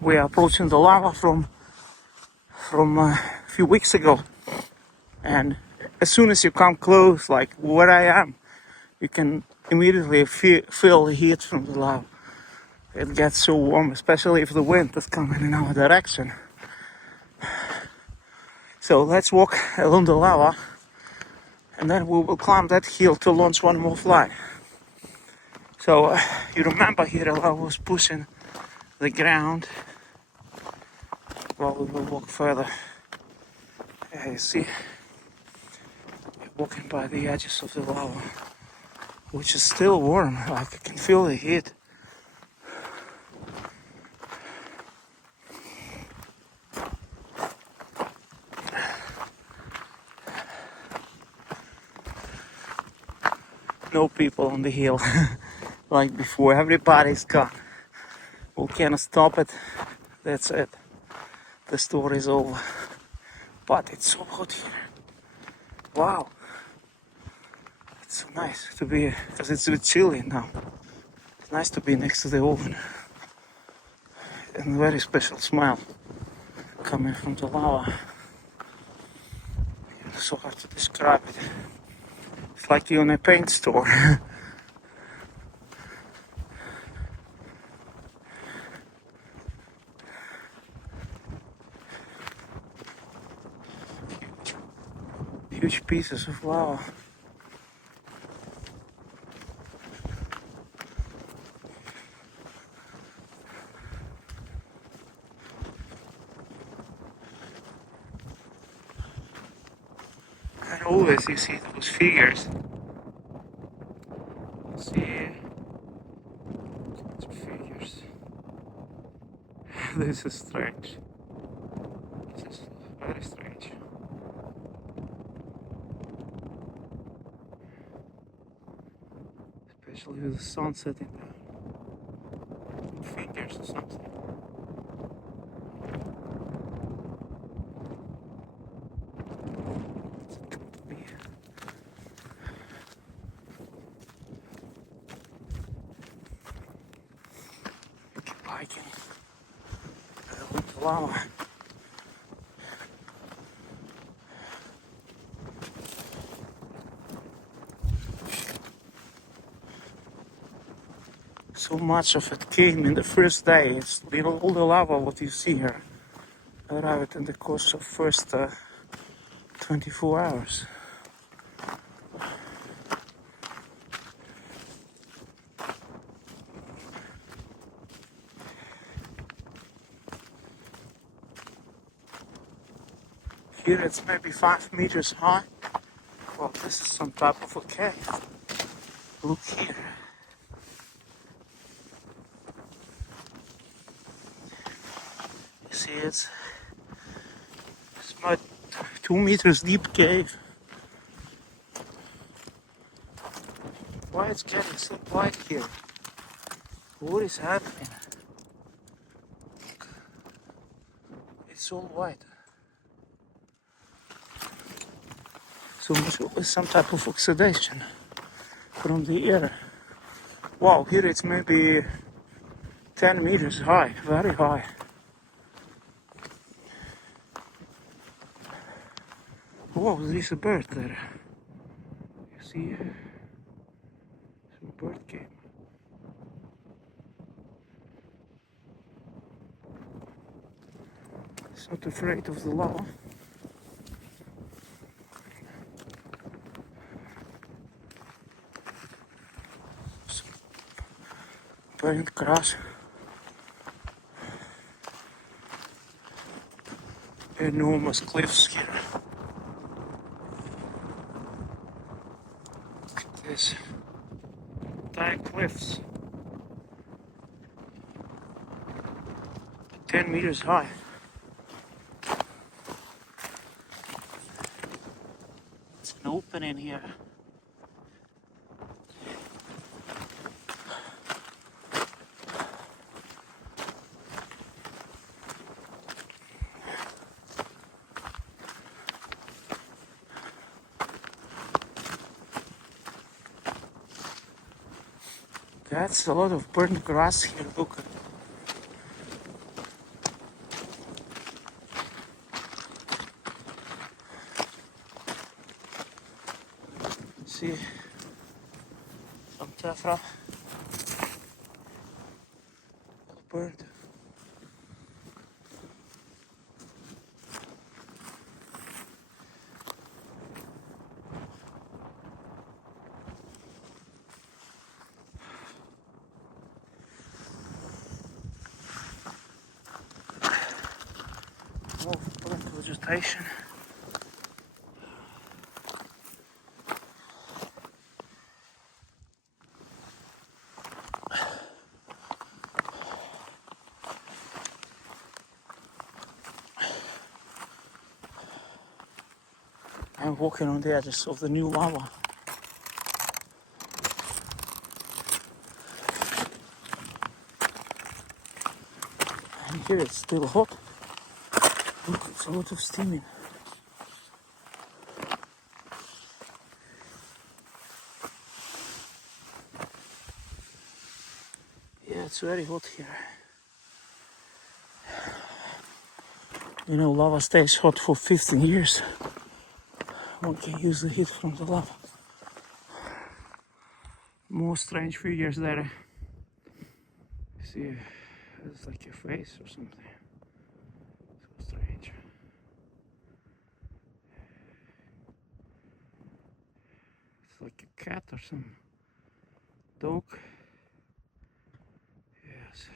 We are approaching the lava from a few weeks ago, and as soon as you come close, like where I am, you can immediately feel the heat from the lava. It gets so warm, especially if the wind is coming in our direction. So let's walk along the lava, and then we will climb that hill to launch one more flight. So you remember here the lava was pushing the ground. Well, we will walk further. Yeah, you see, we're walking by the edges of the lava, which is still warm. Like I can feel the heat. No people on the hill like before. Everybody's gone. We cannot stop it. That's it. The story's over. But it's so hot here. Wow. It's so nice to be, because it's a bit chilly now. It's nice to be next to the oven. And a very special smell coming from the lava. It's so hard to describe it. It's like you're in a paint store. Huge pieces of lava. And always you see those figures. See? Figures. This is strange. This is very strange. Especially with the sun setting down. Figures or something. Hiking with the lava. So much of it came in the first day. It's all the lava what you see here arrived in the course of first 24 hours. Here it's maybe 5 meters high. Well, this is some type of a cave. Look here. You see it's my 2 meters deep cave. Why it's getting so quiet here? What is happening? It's all white. So it's some type of oxidation from the air. Wow, here it's maybe 10 meters high, very high. Whoa, there's a bird there. You see? Some bird came. It's not afraid of the lava. Burnt grass. Enormous cliffs here. Look at this. Entire cliffs. 10 meters high. It's an opening here. That's a lot of burnt grass here, look. see some tephra. Bird. Oh, burnt vegetation. I'm walking on the edges of the new lava. And here it's still hot. Look, it's a lot of steaming. Yeah, it's very hot here. You know, lava stays hot for 15 years. One can use the heat from the lava. More strange figures there. See, it's like a face or something. So strange. It's like a cat or some dog. Yes.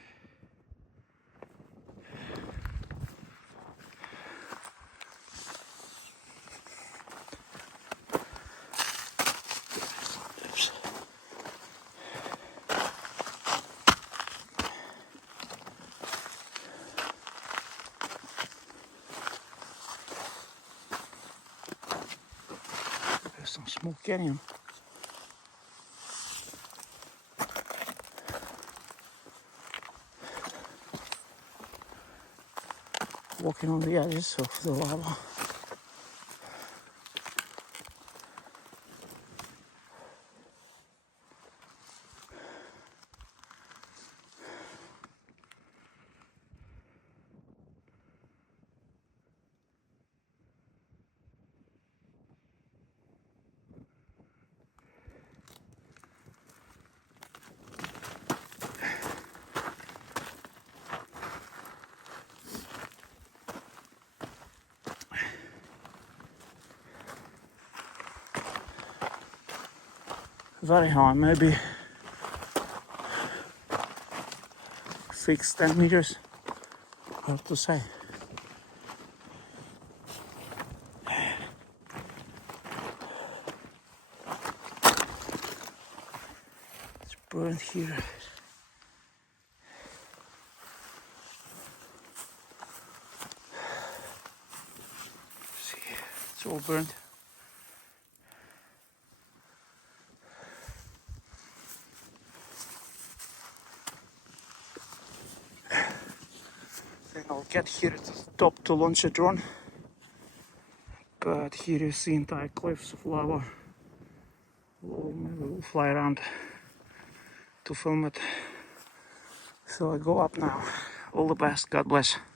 There's some small canyon. Walking on the edges of the lava. Very high, maybe 6-10 meters, hard to say. It's burnt here. See, it's all burnt. Then I'll get here at the top to launch a drone. But here you see entire cliffs of lava. We'll fly around to film it. So I go up now. All the best. God bless.